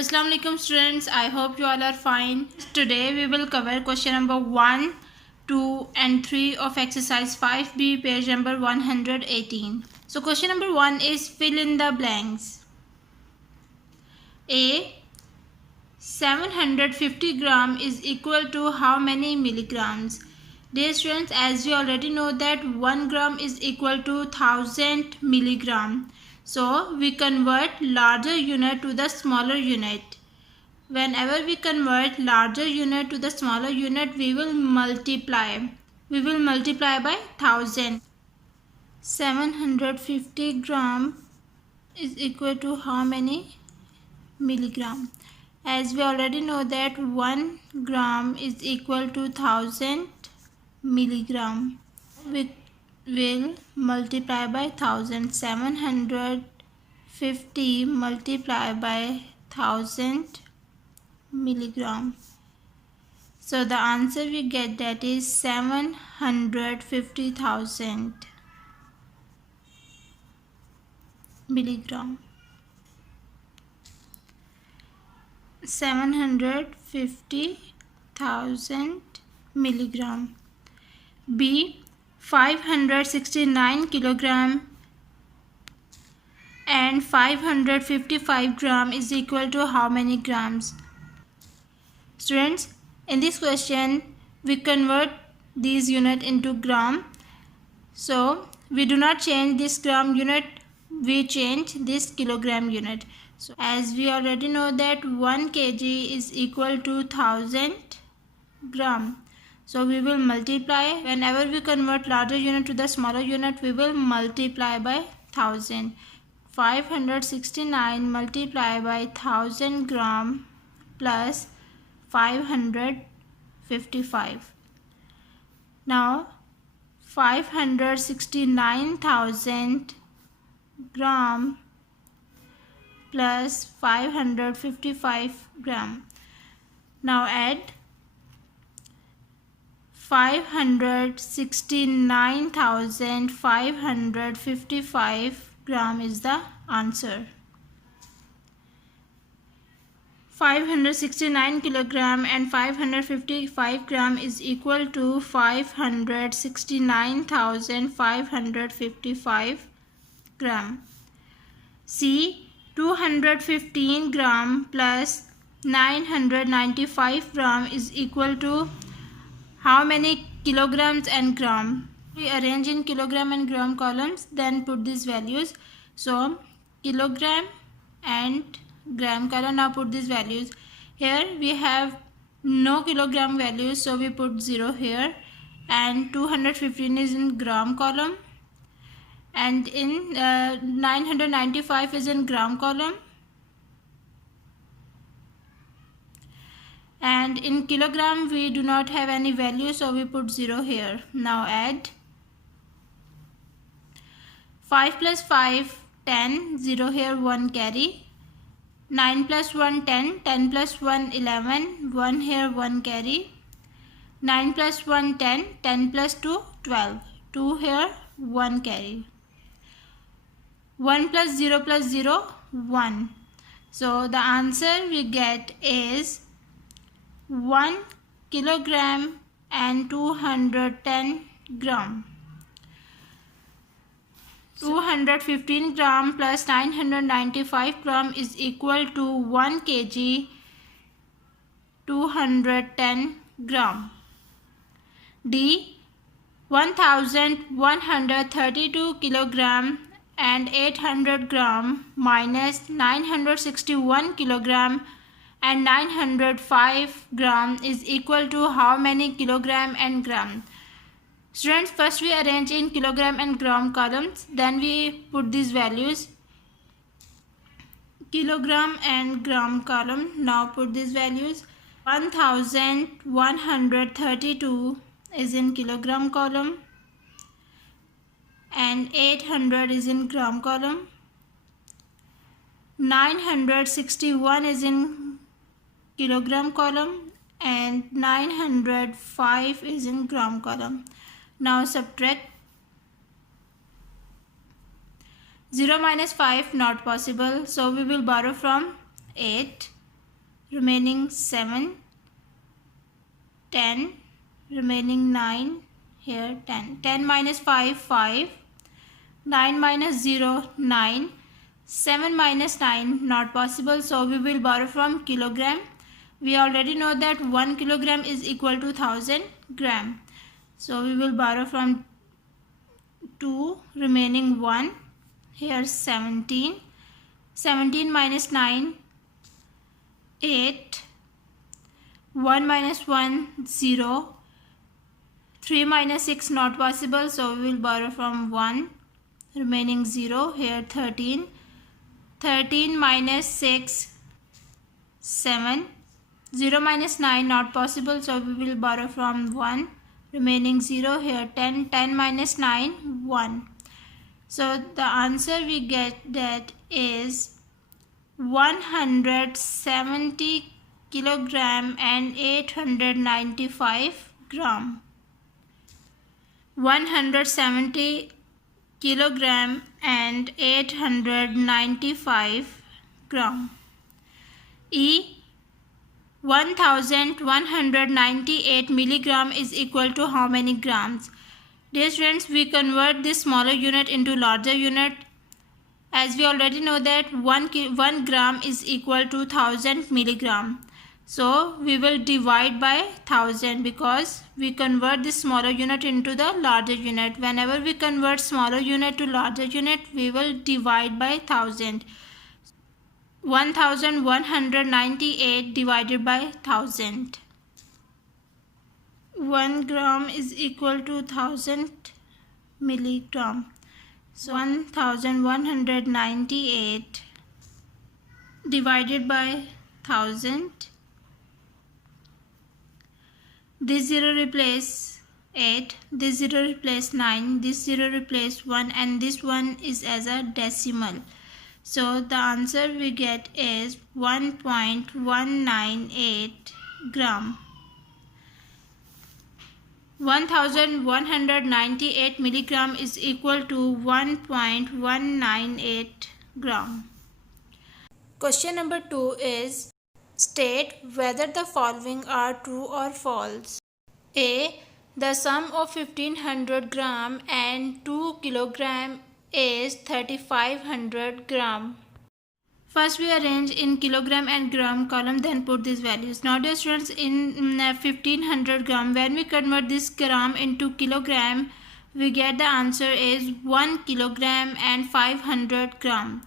Assalamu alaikum students, I hope you all are fine. Today we will cover question number 1, 2 and 3 of exercise 5B, page number 118. So question number 1 is fill in the blanks. A. 750 gram is equal to how many milligrams? Dear students, as you already know that 1 gram is equal to 1000 milligram. So we convert larger unit to the smaller unit. Whenever we convert larger unit to the smaller unit, we will multiply. We will multiply by 1000. 750 gram is equal to how many milligram? As we already know that 1 gram is equal to 1000 milligram. We will multiply by 1000. 750 multiply by 1000 milligram. So the answer we get, that is 750,000 milligram. 750,000 milligram. B. 569 kilogram and 555 gram is equal to how many grams? Students, in this question we convert these unit into gram. So we do not change this gram unit, we change this kilogram unit. So as we already know that 1 kg is equal to 1000 gram. So we will multiply. Whenever we convert larger unit to the smaller unit, we will multiply by 1000. 569 multiplied by 1000 gram plus 555. Now 569,000 gram plus 555 gram. Now add 569,555 gram is the answer. 569 kilogram and 555 gram is equal to 569,555 gram. C. 215 gram plus 995 gram is equal to how many kilograms and gram? We arrange in kilogram and gram columns, then put these values. So kilogram and gram column, now put these values. Here we have no kilogram values, so we put 0 here, and 215 is in gram column, and in 995 is in gram column, and in kilogram we do not have any value, so we put 0 here. Now add 5 plus 5 10, 0 here, 1 carry. 9 plus 1 10, 10 plus 1 11, 1 here, 1 carry. 9 plus 1 10, 10 plus 2 12, 2 here, 1 carry. 1 plus 0 plus 0 1. So the answer we get is 1 kilogram and 210 gram. 215 gram plus 995 gram is equal to 1 kg 210 gram. D. 1132 kilogram and 800 gram minus 961 kilogram and 905 gram is equal to how many kilogram and gram? Students, first we arrange in kilogram and gram columns, then we put these values. Kilogram and gram column, now put these values. 1132 is in kilogram column and 800 is in gram column. 961 is in kilogram column and 905 is in gram column. Now subtract. 0 minus 5 not possible, so we will borrow from 8. remaining 7, 10, remaining 9, here 10. 10 minus 5, 5, 9 minus 0, 9, 7 minus 9, not possible, so we will borrow from kilogram. We already know that 1 kilogram is equal to 1000 gram. So we will borrow from 2, remaining 1, here 17. 17 minus 9, 8. 1 minus 1, 0. 3 minus 6, not possible, so we will borrow from 1, remaining 0, here 13. 13 minus 6, 7. 0 minus 9, not possible, so we will borrow from 1, remaining 0, here 10. 10 minus 9, 1. So the answer we get that is 170 kilogram and 895 gram. 170 kilogram and 895 gram. E. 1198 milligram is equal to how many grams? Dear students, we convert this smaller unit into larger unit. As we already know that 1 gram is equal to 1000 milligram. So we will divide by 1000 because we convert this smaller unit into the larger unit. Whenever we convert smaller unit to larger unit, we will divide by 1000. 1198 divided by 1000. 1 gram is equal to 1000 milligram. So 1198 divided by 1000. This 0 replace 8, this 0 replace 9, this 0 replace 1, and this 1 is as a decimal. So the answer we get is 1.198 gram. 1198 milligram is equal to 1.198 gram. Question number 2 is, state whether the following are true or false. A. The sum of 1500 gram and 2 kilogram is 3500 gram. First we arrange in kilogram and gram column, then put these values. Now dear students, in 1500 gram, when we convert this gram into kilogram, we get the answer is 1 kilogram and 500 gram.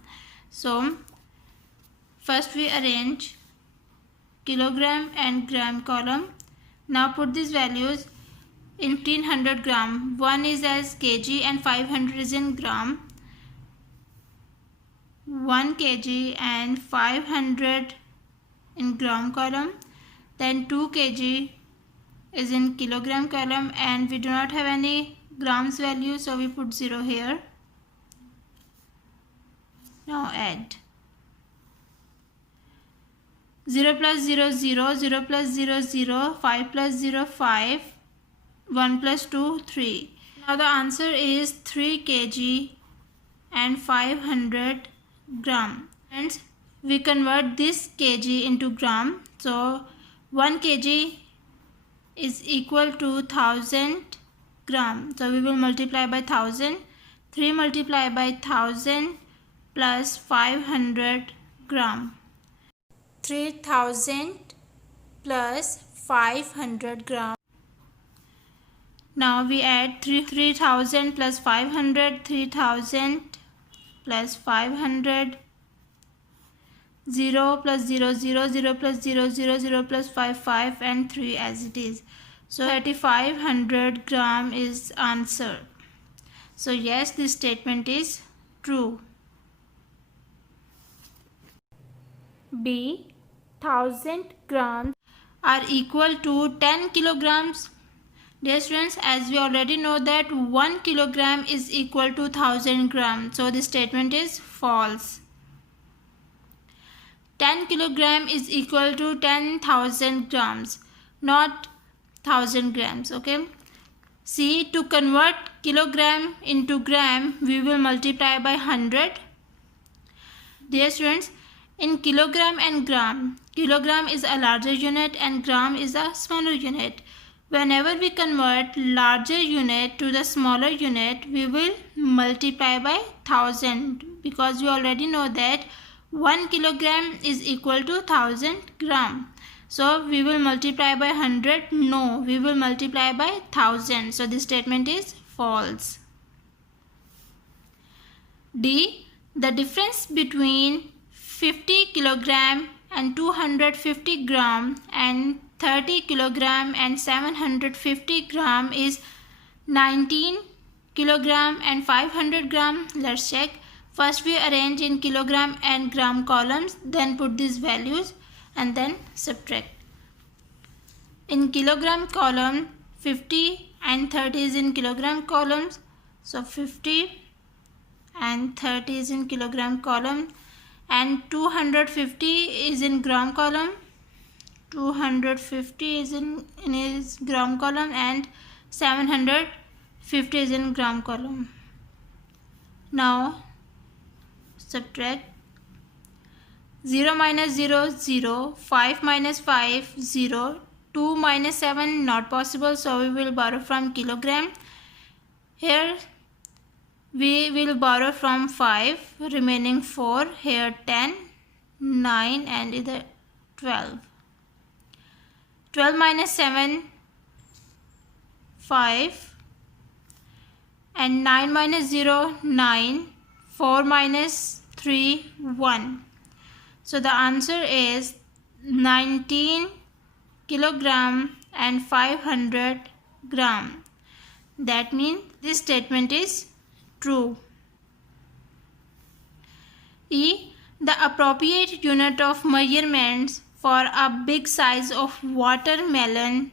So first we arrange kilogram and gram column. Now put these values in 1500 gram. 1 is as kg and 500 is in gram. 1 kg and 500 in gram column. Then 2 kg is in kilogram column, and we do not have any grams value, so we put 0 here. Now add. 0 plus 0, 0, 0 plus 0, 0, 5 plus 0, 5, 1 plus 2, 3. Now the answer is 3 kg and 500 gram. Friends, we convert this kg into gram. So 1 kg is equal to 1000 gram. So we will multiply by 1000. 3 multiplied by 1000 plus 500 gram. 3000 plus 500 gram. Now we add 3000 plus 500, 3000 plus 500, 0 plus 0, 0, 0 plus 0, 0, 0 plus 5, 5 and 3 as it is. So 3500 gram is answer. So yes, this statement is true. B. 1000 grams are equal to 10 kilograms. Dear students, as we already know that 1 kilogram is equal to 1000 grams. So this statement is false. 10 kilogram is equal to 10,000 grams, not 1000 grams. Okay. See, to convert kilogram into gram, we will multiply by 100. Dear students, in kilogram and gram, kilogram is a larger unit and gram is a smaller unit. Whenever we convert larger unit to the smaller unit, we will multiply by 1000, because we already know that 1 kilogram is equal to 1000 gram. So we will multiply by 100? No, we will multiply by 1000. So this statement is false. D. The difference between 50 kilogram and 250 gram and 30 kilogram and 750 gram is 19 kilogram and 500 gram. Let's check. First we arrange in kilogram and gram columns, then put these values and then subtract. In kilogram column, 50 and 30 is in kilogram columns. So 50 and 30 is in kilogram column, and 250 is in gram column. 250 is in his gram column and 750 is in gram column. Now subtract. 0 minus 0, 0. 5 minus 5, 0. 2 minus 7, not possible, so we will borrow from kilogram. Here we will borrow from 5, remaining 4. Here 10, 9 and either 12. 12 minus 7, 5. And 9 minus 0, 9. 4 minus 3, 1. So the answer is 19 kilogram and 500 gram. That means this statement is true. E. The appropriate unit of measurements for a big size of watermelon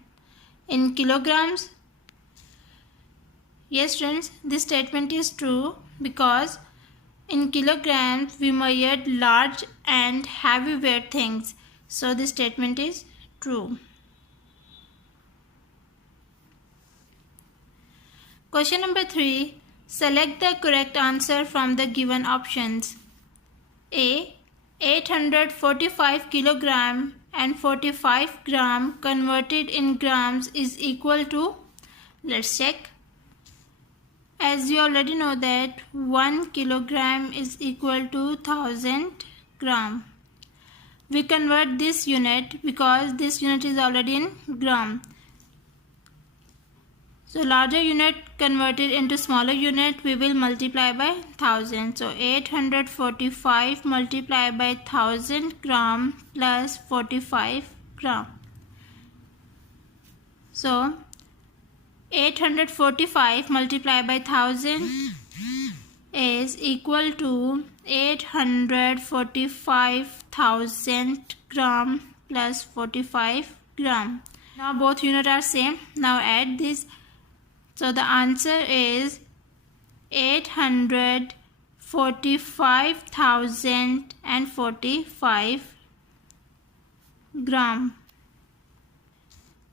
in kilograms. Yes friends, this statement is true because in kilograms we measured large and heavyweight things. So this statement is true. Question number 3. Select the correct answer from the given options. A. 845 kilogram and 45 gram converted in grams is equal to, let's check. As you already know that 1 kilogram is equal to 1000 gram. We convert this unit because this unit is already in gram. So larger unit converted into smaller unit, we will multiply by 1000. So 845 multiplied by 1000 gram plus 45 gram. So 845 multiplied by 1000 is equal to 845,000 gram plus 45 gram. Now both units are same. Now add this. So the answer is 845,045 gram.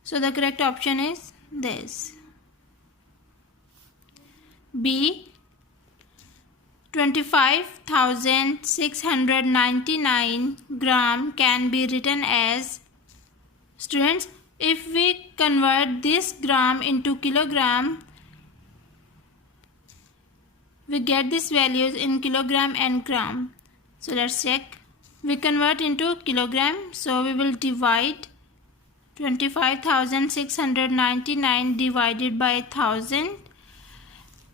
So the correct option is this. B. 25,699 gram can be written as, students, if we convert this gram into kilogram, we get these values in kilogram and gram. So let's check. We convert into kilogram, so we will divide 25,699 divided by 1000.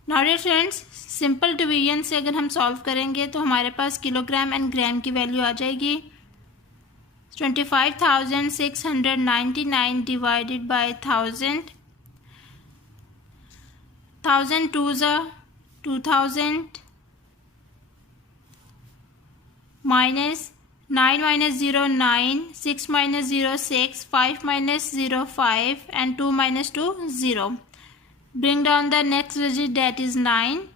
Now dear friends, simple division से अगर हम solve करेंगे तो हमारे पास kilogram and ग्राम की value आ जाएगी. 25,699 divided by 1000. 1000 twos are 2000 minus 9 minus 0 9, 6 minus 0 6, 5 minus 0 5 and 2 minus 2 0. Bring down the next digit, that is 9.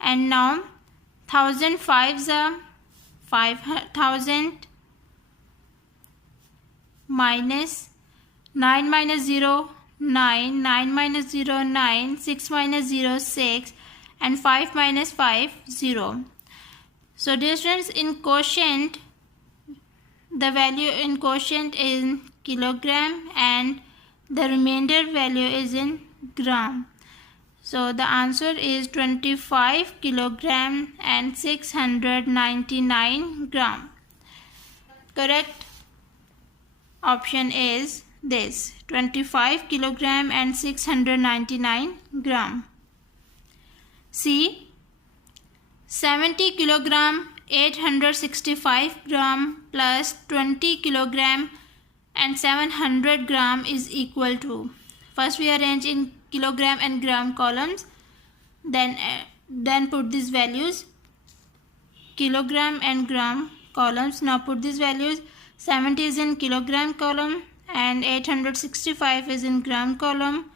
And now 1000 fives are 5000 minus 9 minus 0 9, 9 minus 0 9, 6 minus 0 6 and 5 minus 5 0. So dear students, in quotient the value in quotient is in kilogram and the remainder value is in gram. So the answer is 25 kilogram and 699 gram. Correct option is this, 25 kilogram and 699 gram. C. 70 kilogram 865 gram plus 20 kilogram and 700 gram is equal to. First we arrange in kilogram and gram columns, then put these values, kilogram and gram columns. Now put these values. 70 is in kilogram column and 865 is in gram column,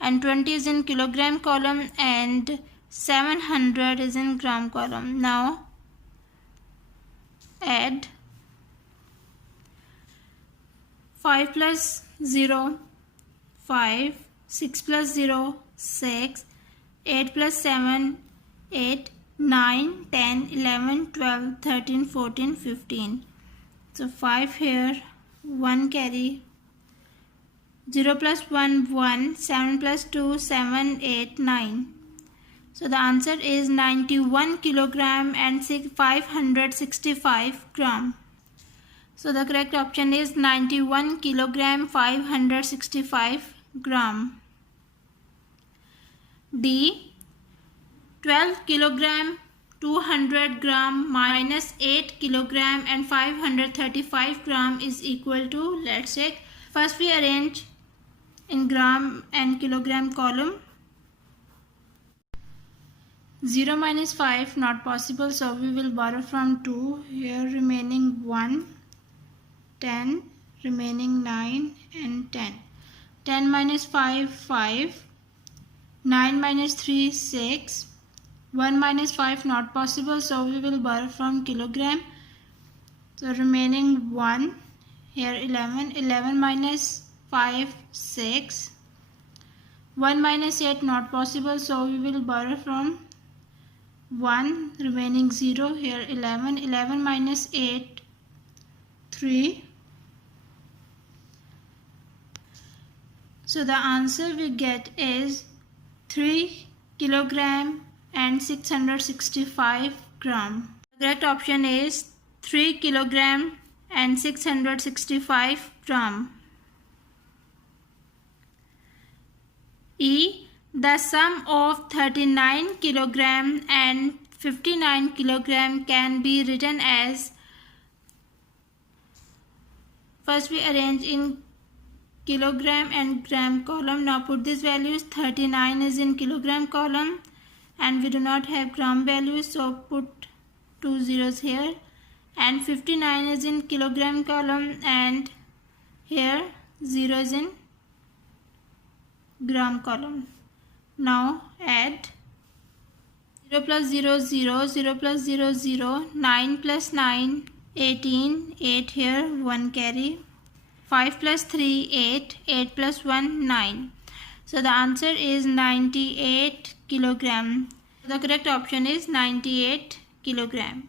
and 20 is in kilogram column and 700 is in gram column. Now add 5 plus 0 5, 6 plus 0 6, 8 plus 7 8, 9, 10, 11, 12, 13, 14, 15. So 5 here, 1 carry, 0 plus 1 1, 7 plus 2 7, 8, 9. So the answer is 91 kilogram and 565 gram. So the correct option is 91 kilogram 565 gram. D. 12 kilogram 200 gram minus 8 kilogram and 535 gram is equal to, let's check. First we arrange in gram and kilogram column. 0 minus 5 not possible, so we will borrow from 2. Here remaining 1, 10, remaining 9 and 10. 10 minus 5 5, 9 minus 3 6, 1 minus 5 not possible, so we will borrow from kilogram. So remaining 1, here 11, 11 minus 5 6, 1 minus 8 not possible, so we will borrow from 1, remaining 0, here 11, 11 minus 8 3. So the answer we get is 3 kilogram and 665 gram. The correct option is 3 kilogram and 665 gram. E. The sum of 39 kilogram and 59 kilogram can be written as. First we arrange in kilogram and gram column. Now put these values. 39 is in kilogram column and we do not have gram values, so put 2 zeros here, and 59 is in kilogram column and here 0 is in gram column. Now add 0 plus 0 0, 0 plus 0 0, 9 plus 9 18, 8 here 1 carry, 5 plus 3 8, 8 plus 1 9. So the answer is 98 kilogram. The correct option is 98 kilogram.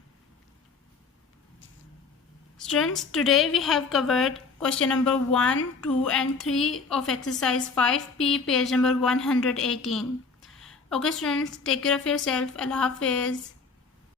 Students, today we have covered question number 1, 2 and 3 of exercise 5P, page number 118. Okay students, take care of yourself. Allah Hafiz.